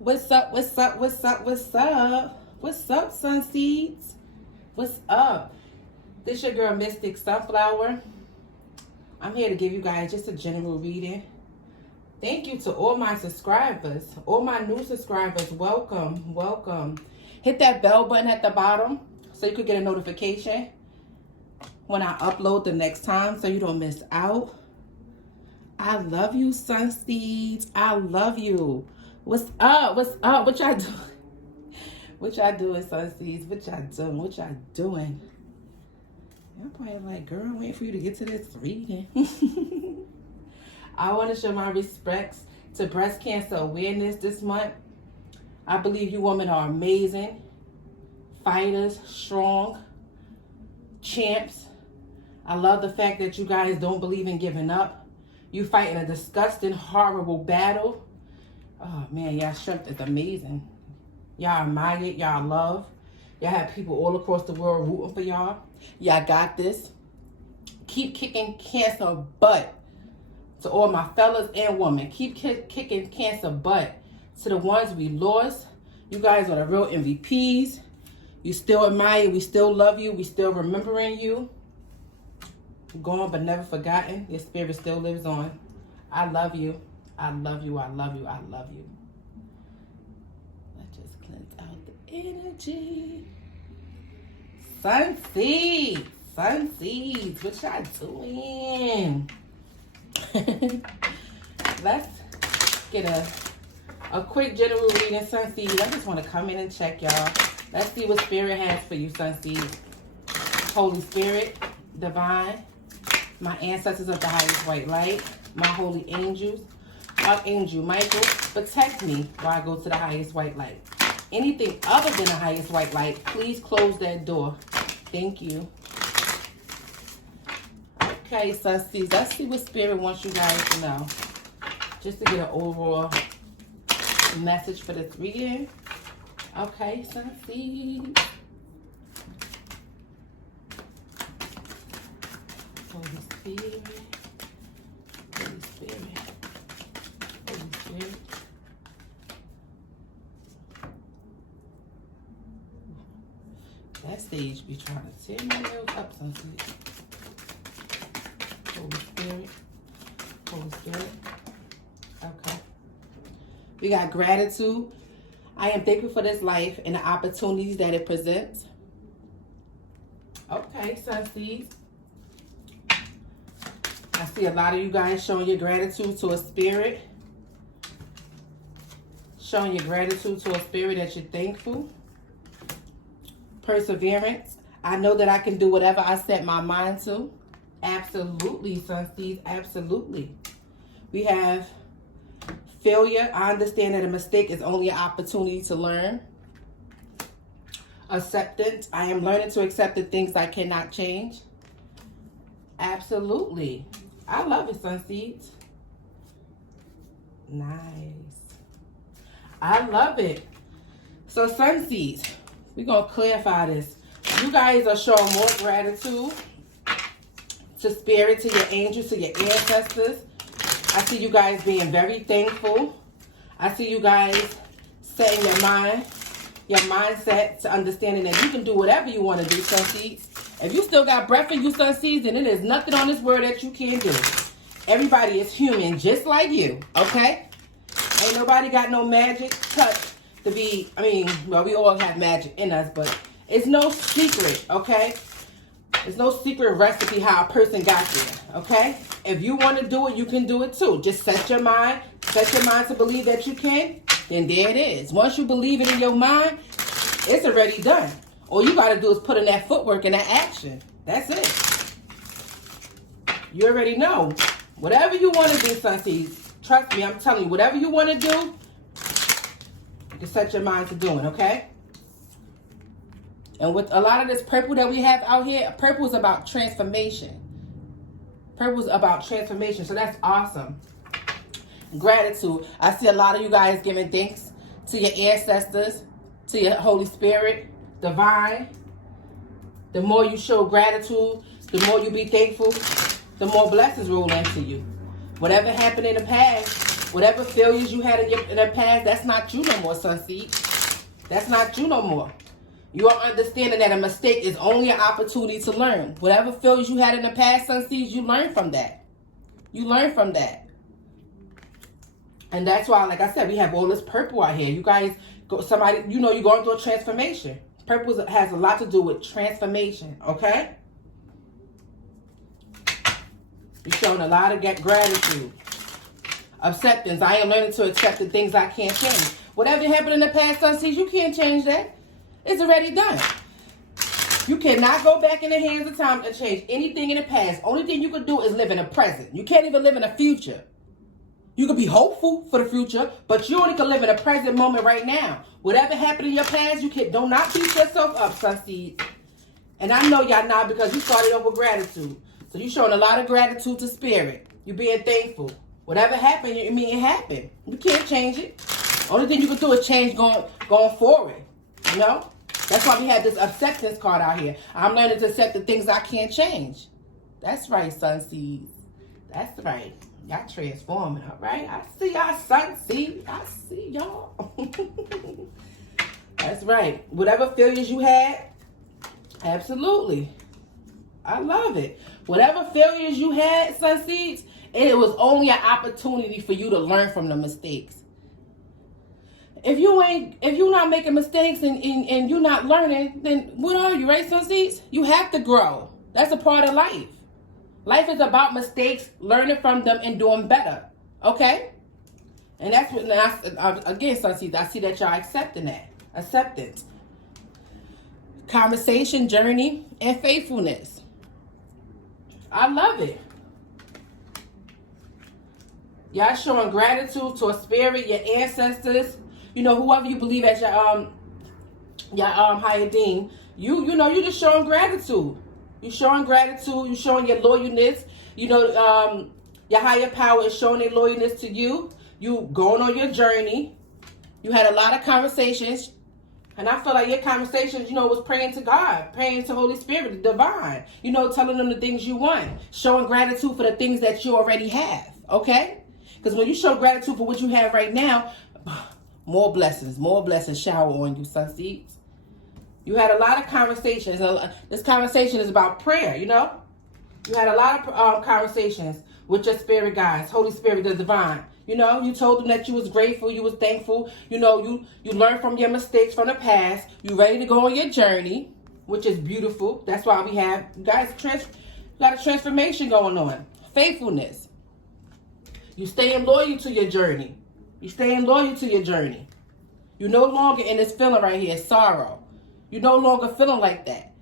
What's up? What's up? What's up? What's up? What's up, Sun Seeds? What's up? This your girl, Mystic Sunflower. I'm here to give you guys just a general reading. Thank you to all my subscribers, all my new subscribers. Welcome, welcome. Hit that bell button at the bottom so you could get a notification when I upload the next time so you don't miss out. I love you, Sun Seeds. I love you. What's up? What's up? What y'all doing? What y'all doing, Sun Seeds? What y'all doing? What y'all doing? I'm probably like, girl, I'm waiting for you to get to this reading. I want to show my respects to Breast Cancer Awareness this month. I believe you women are amazing. Fighters, strong, champs. I love the fact that you guys don't believe in giving up. You fighting a disgusting, horrible battle. Oh man, y'all strength is amazing. Y'all admired, y'all love. Y'all have people all across the world rooting for y'all. Y'all got this. Keep kicking cancer butt. To all my fellas and women, keep kicking cancer butt. To the ones we lost, you guys are the real MVPs. You still admire, we still love you, we still remembering you. Gone but never forgotten. Your spirit still lives on. I love you. I love you. I love you. I love you. Let's just cleanse out the energy. Sun Seeds. Sun Seeds. What y'all doing? Let's get a quick general reading, Sun Seeds. I just want to come in and check y'all. Let's see what Spirit has for you, Sun Seeds. Holy Spirit, Divine, my ancestors of the highest white light, my holy angels, Archangel Michael, protect me while I go to the highest white light. Anything other than the highest white light, please close that door. Thank you. Okay, Sun Seeds, let's see what Spirit wants you guys to know. Just to get an overall message for this reading. Okay, Sun Seeds. Holy Spirit. Holy Spirit. Holy Spirit. That stage be trying to tear my nails up, Sun Seeds. Holy Spirit. Holy Spirit. Okay. We got gratitude. I am thankful for this life and the opportunities that it presents. Okay, Sun Seeds. I see a lot of you guys showing your gratitude to a spirit. Showing your gratitude to a spirit that you're thankful. Perseverance. I know that I can do whatever I set my mind to. Absolutely, Sun Seeds. Absolutely. We have failure. I understand that a mistake is only an opportunity to learn. Acceptance. I am learning to accept the things I cannot change. Absolutely. I love it, Sun Seeds. Nice. I love it. So, Sun Seeds, we're going to clarify this. You guys are showing more gratitude to Spirit, to your angels, to your ancestors. I see you guys being very thankful. I see you guys setting your mindset to understanding that you can do whatever you want to do, Sun Seeds. If you still got breath in you, Sun Seeds, then there's nothing on this world that you can't do. Everybody is human just like you, okay? Ain't nobody got no magic touch to be, well, we all have magic in us, but it's no secret, okay? There's no secret recipe how a person got there, okay? If you want to do it, you can do it too. Just set your mind to believe that you can, then there it is. Once you believe it in your mind, it's already done. All you got to do is put in that footwork and that action. That's it. You already know. Whatever you want to do, Sun Seeds, trust me, I'm telling you, whatever you want to do, you can set your mind to doing, okay? And with a lot of this purple that we have out here, purple is about transformation. Purple is about transformation, so that's awesome. Gratitude. I see a lot of you guys giving thanks to your ancestors, to your Holy Spirit, Divine. The more you show gratitude, the more you be thankful, the more blessings roll into you. Whatever happened in the past, Whatever failures you had in the past, that's not you no more, Sunseed. That's not you no more. You are understanding that a mistake is only an opportunity to learn. Whatever failures you had in the past, Sunseeds, you learn from that. You learn from that. And that's why, like I said, we have all this purple out here. You guys, somebody, you know, you're going through a transformation. Purple has a lot to do with transformation, okay? You're showing a lot of gratitude. Acceptance. I am learning to accept the things I can't change. Whatever happened in the past, Sunseeds, you can't change that. It's already done. You cannot go back in the hands of time and change anything in the past. Only thing you can do is live in the present. You can't even live in the future. You can be hopeful for the future, but you only can live in the present moment right now. Whatever happened in your past, do not beat yourself up, Sunseed. And I know y'all not, because you started off with gratitude. So you're showing a lot of gratitude to spirit. You're being thankful. Whatever happened, it happened. You can't change it. Only thing you can do is change going forward. You know? That's why we have this acceptance card out here. I'm learning to accept the things I can't change. That's right, Sunseeds. That's right. Y'all transforming, all right? I see y'all, Sunseed. I see y'all. That's right. Whatever failures you had, absolutely. I love it. Whatever failures you had, Sunseeds, it was only an opportunity for you to learn from the mistakes. If you're not making mistakes and you're not learning, then what are you, right, Sunseeds? You have to grow. That's a part of life. Life is about mistakes, learning from them, and doing better. Okay? And that's what, again, Sunseeds, I see that y'all accepting that. Acceptance. Conversation, journey, and faithfulness. I love it. Y'all showing gratitude to a spirit, your ancestors, you know, whoever you believe as your higher being. You know, you just showing gratitude. You showing gratitude. You showing your loyalness. You know, your higher power is showing their loyalness to you. You going on your journey. You had a lot of conversations. And I feel like your conversations, you know, was praying to God, praying to Holy Spirit, the divine. You know, telling them the things you want. Showing gratitude for the things that you already have. Okay? Because when you show gratitude for what you have right now, more blessings shower on you, Sunseeds. You had a lot of conversations. This conversation is about prayer, you know? You had a lot of conversations with your spirit guides, Holy Spirit, the divine. You know, you told them that you was grateful, you was thankful. You know, you learned from your mistakes from the past. You ready to go on your journey, which is beautiful. That's why we have, you guys, got a transformation going on. Faithfulness. You staying loyal to your journey. You staying loyal to your journey. You're no longer in this feeling right here, sorrow. You're no longer feeling like that.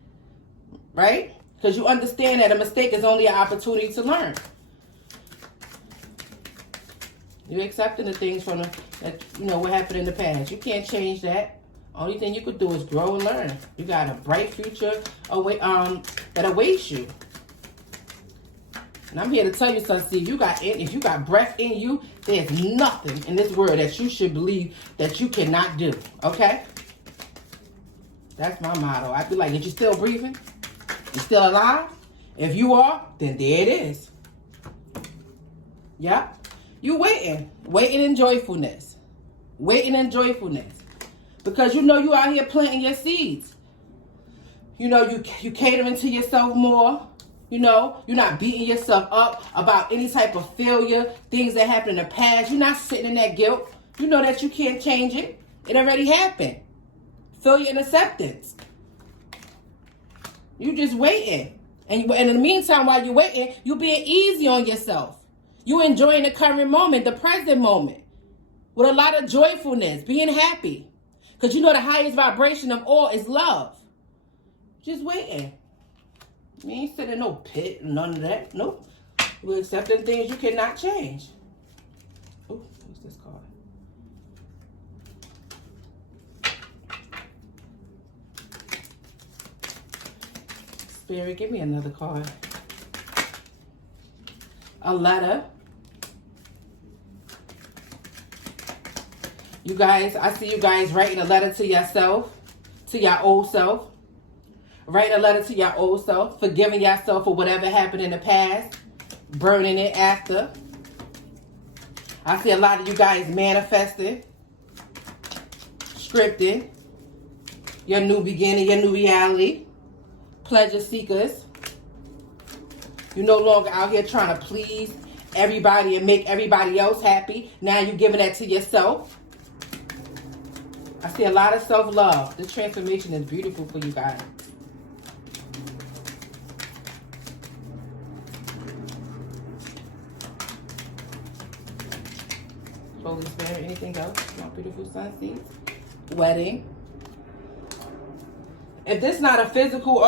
Right? Because you understand that a mistake is only an opportunity to learn. You're accepting the things from what happened in the past. You can't change that. Only thing you could do is grow and learn. You got a bright future that awaits you. And I'm here to tell you, Sunseed, if you got breath in you, there's nothing in this world that you should believe that you cannot do. Okay? That's my motto. I feel like, if you're still breathing, you're still alive. If you are, then there it is. Yep. You waiting in joyfulness. Waiting in joyfulness. Because you know you out here planting your seeds. You know, you catering to yourself more. You know, you're not beating yourself up about any type of failure, things that happened in the past. You're not sitting in that guilt. You know that you can't change it. It already happened. Failure and acceptance. You just waiting. And in the meantime, while you're waiting, you're being easy on yourself. You enjoying the current moment, the present moment, with a lot of joyfulness, being happy. Because you know the highest vibration of all is love. Just waiting. You ain't sitting in no pit, none of that. Nope. We're accepting things you cannot change. Oh, what's this card? Spirit, give me another card. A letter. You guys, I see you guys writing a letter to yourself, to your old self. Writing a letter to your old self, forgiving yourself for whatever happened in the past, burning it after. I see a lot of you guys manifesting, scripting, your new beginning, your new reality. Pleasure seekers. You're no longer out here trying to please everybody and make everybody else happy. Now you're giving that to yourself. I see a lot of self-love. This transformation is beautiful for you guys. Holy Spirit, anything else? My beautiful sunseeds. Wedding. If this not a physical,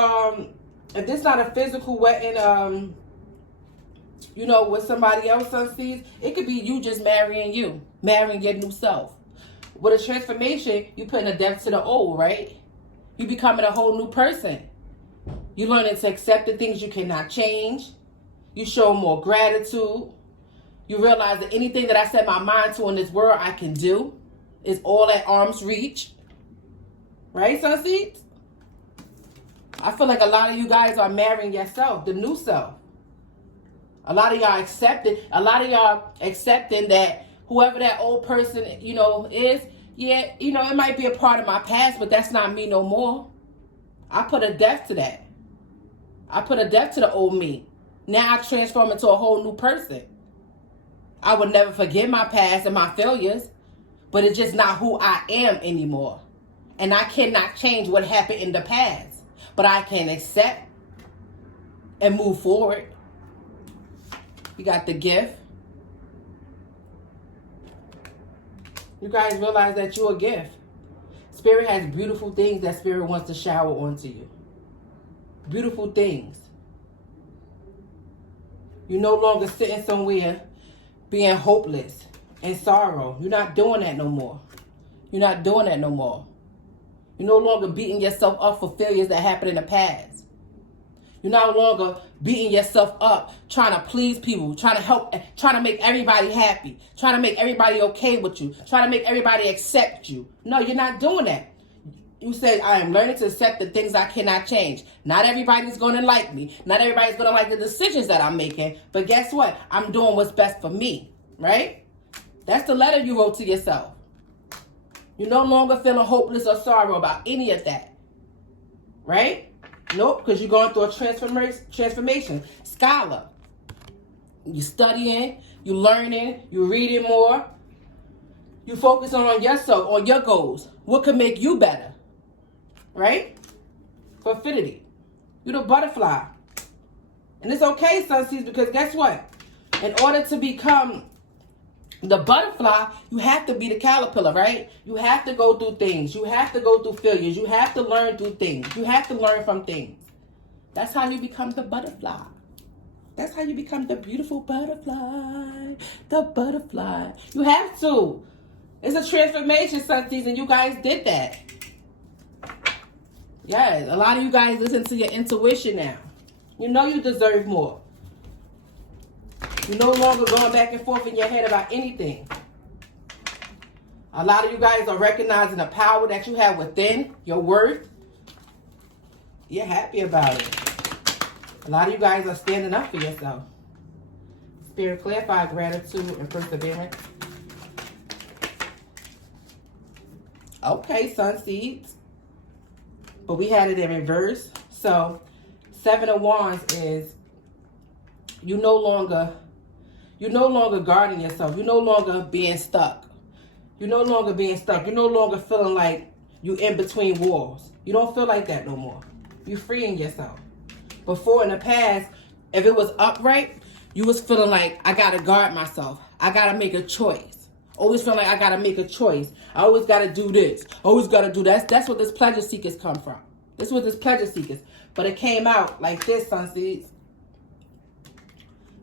wedding, you know, with somebody else sunseeds, it could be you just marrying your new self. With a transformation, you putting a death to the old, right? You becoming a whole new person. You learning to accept the things you cannot change. You show more gratitude. You realize that anything that I set my mind to in this world, I can do. It's all at arm's reach. Right, sunseeds? I feel like a lot of you guys are marrying yourself, the new self. A lot of y'all accepting that whoever that old person, you know, is, yeah, you know, it might be a part of my past, but that's not me no more. I put a death to that. I put a death to the old me. Now I transform into a whole new person. I would never forget my past and my failures, but it's just not who I am anymore. And I cannot change what happened in the past. But I can accept and move forward. You got the gift. You guys realize that you're a gift. Spirit has beautiful things that Spirit wants to shower onto you. Beautiful things. You're no longer sitting somewhere being hopeless and sorrow. You're not doing that no more. You're not doing that no more. You're no longer beating yourself up for failures that happened in the past. You're no longer beating yourself up, trying to please people, trying to help, trying to make everybody happy, trying to make everybody okay with you, trying to make everybody accept you. No, you're not doing that. You say, I am learning to accept the things I cannot change. Not everybody's going to like me. Not everybody's going to like the decisions that I'm making. But guess what? I'm doing what's best for me, right? That's the letter you wrote to yourself. You're no longer feeling hopeless or sorrow about any of that. Right? Nope, because you're going through a transformation. Scholar. You're studying, you're learning, you're reading more. You're focusing on yourself, on your goals. What could make you better? Right? Infinity. You're the butterfly. And it's okay, sunseeds, because guess what? In order to become the butterfly, you have to be the caterpillar, right? You have to go through things. You have to go through failures. You have to learn through things. You have to learn from things. That's how you become the butterfly. That's how you become the beautiful butterfly. The butterfly. You have to. It's a transformation, sunseeds, and you guys did that. Yes, a lot of you guys listen to your intuition now. You know you deserve more. You're no longer going back and forth in your head about anything. A lot of you guys are recognizing the power that you have within, your worth. You're happy about it. A lot of you guys are standing up for yourself. Spirit, clarify gratitude and perseverance. Okay, sunseeds. But we had it in reverse. So, 7 of Wands is you're no longer guarding yourself. You're no longer being stuck. You're no longer being stuck. You're no longer feeling like you're in between walls. You don't feel like that no more. You're freeing yourself. Before, in the past, if it was upright, you was feeling like, I got to guard myself. I got to make a choice. Always feeling like I got to make a choice. I always got to do this. Always got to do that. That's what this pleasure seekers come from. This is what this pleasure seekers. But it came out like this, sunseeds.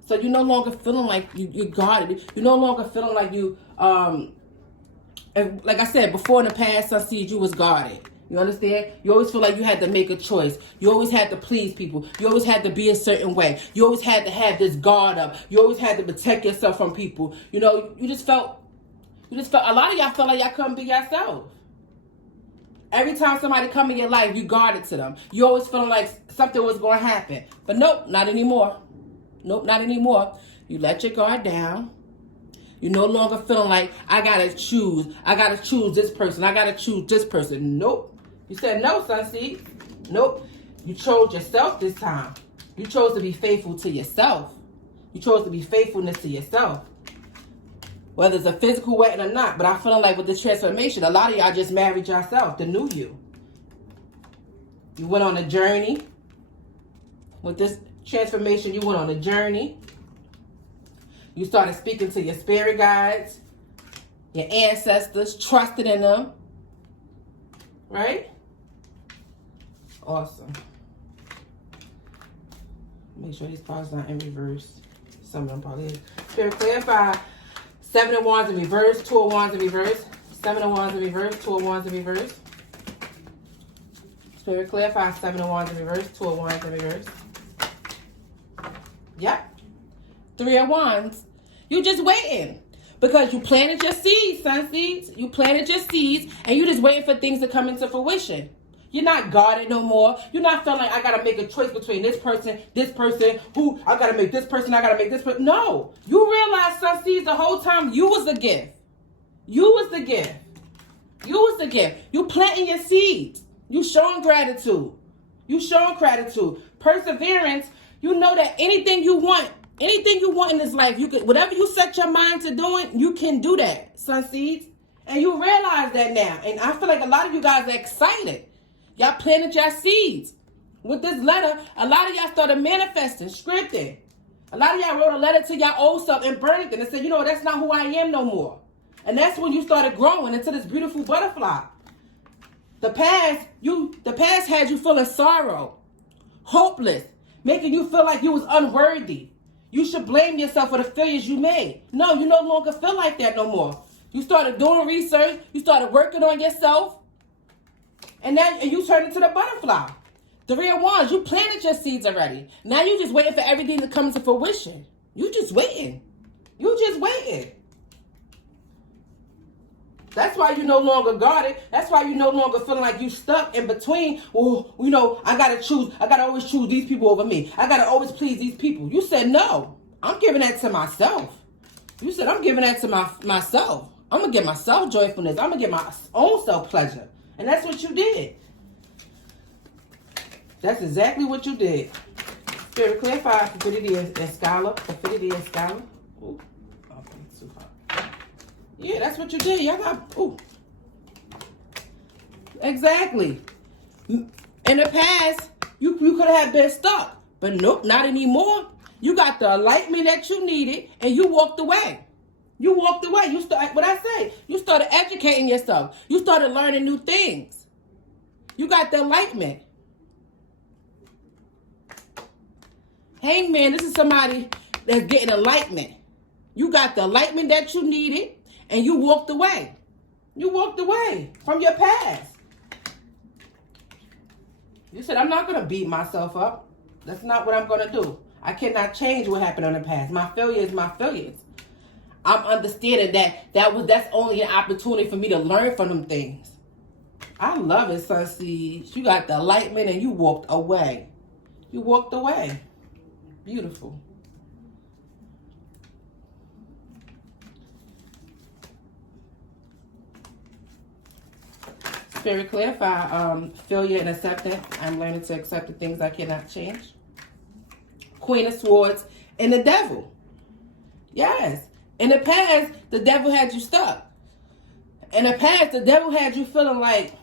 So you're no longer feeling like you guarded. You're no longer feeling like you, like I said, before in the past, sunseeds, you was guarded. You understand? You always feel like you had to make a choice. You always had to please people. You always had to be a certain way. You always had to have this guard up. You always had to protect yourself from people. You know, you just felt, a lot of y'all felt like y'all couldn't be yourself. Every time somebody come in your life, you guarded to them. You always feeling like something was going to happen. But nope, not anymore. Nope, not anymore. You let your guard down. You're no longer feeling like, I gotta choose this person, I gotta choose this person. Nope. You said no, Sunseed. Nope. You chose yourself this time. You chose to be faithful to yourself. You chose to be faithfulness to yourself. Whether it's a physical wedding or not, but I'm feeling like with this transformation, a lot of y'all just married yourself, the new you. You went on a journey. With this transformation, you went on a journey. You started speaking to your spirit guides, your ancestors, trusted in them. Right? Awesome. Make sure these cards not in reverse. Some of them probably is. Spirit, clarify. 7 of Wands in reverse, 2 of Wands in reverse. 7 of Wands in reverse, 2 of Wands in reverse. Spirit, clarify. 7 of Wands in reverse, 2 of Wands in reverse. Yep. 3 of Wands. You just waiting. Because you planted your seeds, sun seeds. You planted your seeds, and you just waiting for things to come into fruition. You're not guarded no more. You're not feeling like I gotta make a choice between this person, who I gotta make this person, I gotta make this person. No. You realize, sun seeds, the whole time you was the gift. You was the gift. You was the gift. You planting your seeds. You showing gratitude. You showing gratitude. Perseverance. You know that anything you want in this life, you could, whatever you set your mind to doing, you can do that, sun seeds. And you realize that now. And I feel like a lot of you guys are excited. Y'all planted your seeds. With this letter, a lot of y'all started manifesting, scripting. A lot of y'all wrote a letter to your old self and burned it and said, you know, that's not who I am no more. And that's when you started growing into this beautiful butterfly. The past had you feeling sorrow, hopeless, making you feel like you was unworthy. You should blame yourself for the failures you made. No, you no longer feel like that no more. You started doing research. You started working on yourself. And now you turned into the butterfly. 3 of Wands, you planted your seeds already. Now you just waiting for everything to come to fruition. You just waiting. You just waiting. That's why you no longer guarded. That's why you no longer feeling like you stuck in between. Well, you know, I gotta always choose these people over me. I gotta always please these people. You said no. I'm giving that to myself. You said I'm giving that to myself. I'm gonna give myself joyfulness. I'm gonna give my own self pleasure. And that's what you did. That's exactly what you did. Spirit, clarify Fidelity and Scholar. Fidelity and Scholar. Ooh. Okay, too hot. Yeah, that's what you did. Y'all got, ooh. Exactly. In the past, you could have been stuck. But nope, not anymore. You got the enlightenment that you needed, and you walked away. You walked away. You started educating yourself. You started learning new things. You got the enlightenment. Hangman, this is somebody that's getting enlightenment. You got the enlightenment that you needed, and you walked away. You walked away from your past. You said, I'm not going to beat myself up. That's not what I'm going to do. I cannot change what happened in the past. My failure is my failures. I'm understanding that's only an opportunity for me to learn from them things. I love it, Sunseed. You got the enlightenment and you walked away. You walked away. Beautiful. Spirit, clarify failure and acceptance. I'm learning to accept the things I cannot change. Queen of Swords and the Devil. Yes. In the past, the devil had you stuck. In the past, the devil had you feeling like,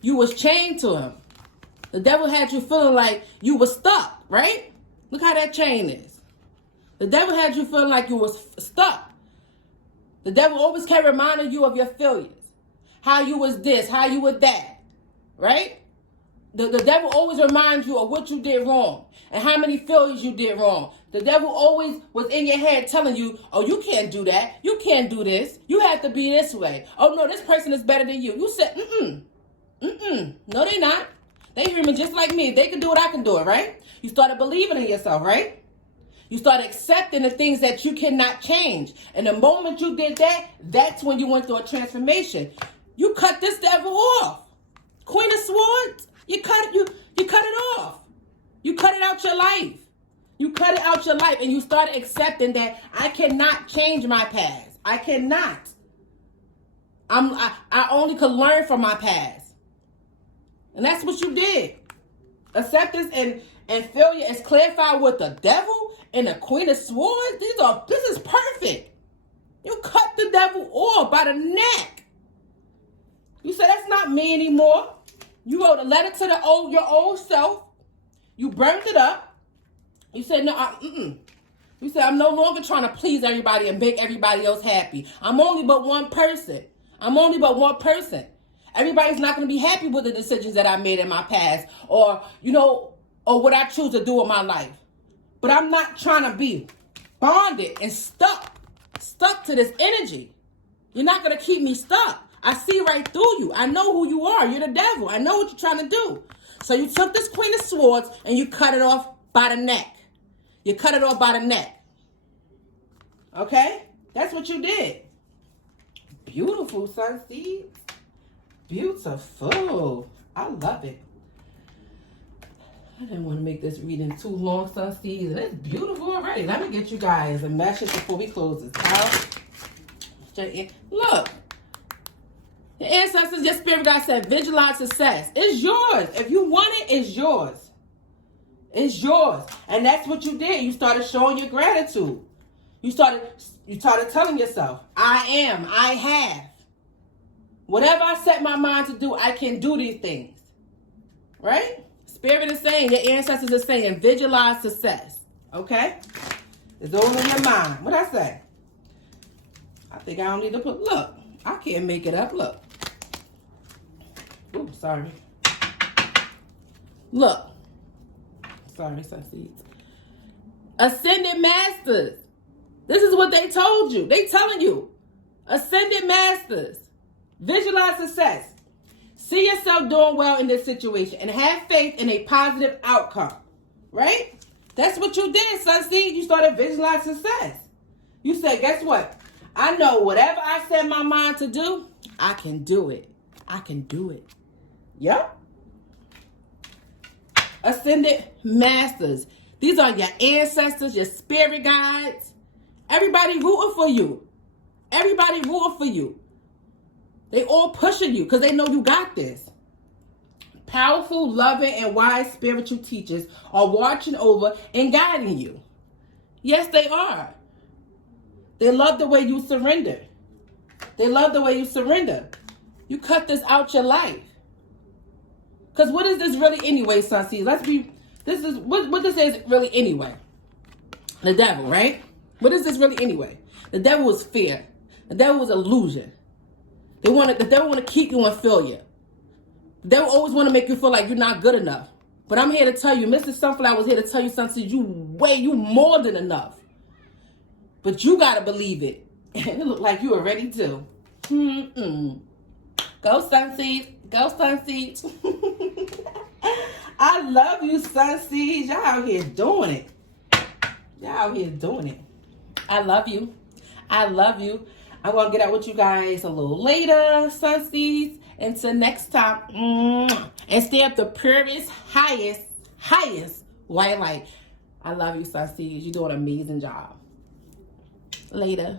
you was chained to him. The devil had you feeling like you was stuck, right? Look how that chain is. The devil had you feeling like you was stuck. The devil always kept reminding you of your failures. How you was this, how you was that, right? The devil always reminds you of what you did wrong and how many failures you did wrong. The devil always was in your head telling you, oh, you can't do that. You can't do this. You have to be this way. Oh, no, this person is better than you. You said, No, they're not. They human just like me. If they can do it, I can do it, right? You started believing in yourself, right? You started accepting the things that you cannot change. And the moment you did that, that's when you went through a transformation. You cut this devil off. Queen of Swords, you cut it off. You cut it out your life. You cut it out your life and you started accepting that I cannot change my past. I cannot. I only could learn from my past. And that's what you did. Acceptance and failure is clarified with the devil and the Queen of Swords. This is perfect. You cut the devil off by the neck. You said, that's not me anymore. You wrote a letter to your old self. You burned it up. You said, no, You said, I'm no longer trying to please everybody and make everybody else happy. I'm only but one person. Everybody's not going to be happy with the decisions that I made in my past or what I choose to do with my life. But I'm not trying to be bonded and stuck to this energy. You're not going to keep me stuck. I see right through you. I know who you are. You're the devil. I know what you're trying to do. So you took this Queen of Swords and you cut it off by the neck. You cut it off by the neck. Okay? That's what you did. Beautiful, Sunseeds. Beautiful. I love it. I didn't want to make this reading too long, Sunseeds. And it's beautiful already. Let me get you guys a message before we close this out. Look. Your ancestors, your spirit guide said, visualize success. It's yours. If you want it, it's yours. It's yours. And that's what you did. You started showing your gratitude. You started telling yourself, I am, I have. Whatever I set my mind to do, I can do these things. Right? Spirit is saying, your ancestors are saying, visualize success. Okay? It's all in your mind. What I say? I think I don't need to look, I can't make it up. Look. Oops, sorry. Look. Sorry, Sunseeds. Ascended Masters. This is what they told you. They telling you. Ascended Masters. Visualize success. See yourself doing well in this situation and have faith in a positive outcome. Right? That's what you did, Sunseed. You started visualizing success. You said, guess what? I know whatever I set my mind to do, I can do it. I can do it. Yep. Ascended Masters. These are your ancestors, your spirit guides. Everybody rooting for you. Everybody rooting for you. They all pushing you because they know you got this. Powerful, loving, and wise spiritual teachers are watching over and guiding you. Yes, they are. They love the way you surrender. They love the way you surrender. You cut this out your life. Because what is this really anyway, Sunseeds? This is what this is really anyway. The devil, right? What is this really anyway? The devil is fear. The devil is illusion. The devil want to keep you in failure. The devil always want to make you feel like you're not good enough. But I'm here to tell you, Mr. Sunflower was here to tell you, Sunseeds, you more than enough. But you got to believe it. And it look like you are ready to. Go Sunseeds. Go Sunseeds. I love you, Sunseeds. Y'all out here doing it. Y'all out here doing it. I love you. I love you. I'm going to get out with you guys a little later, Sunseeds. Until next time. And stay up the purest, highest white light. I love you, Sunseeds. You're doing an amazing job. Later.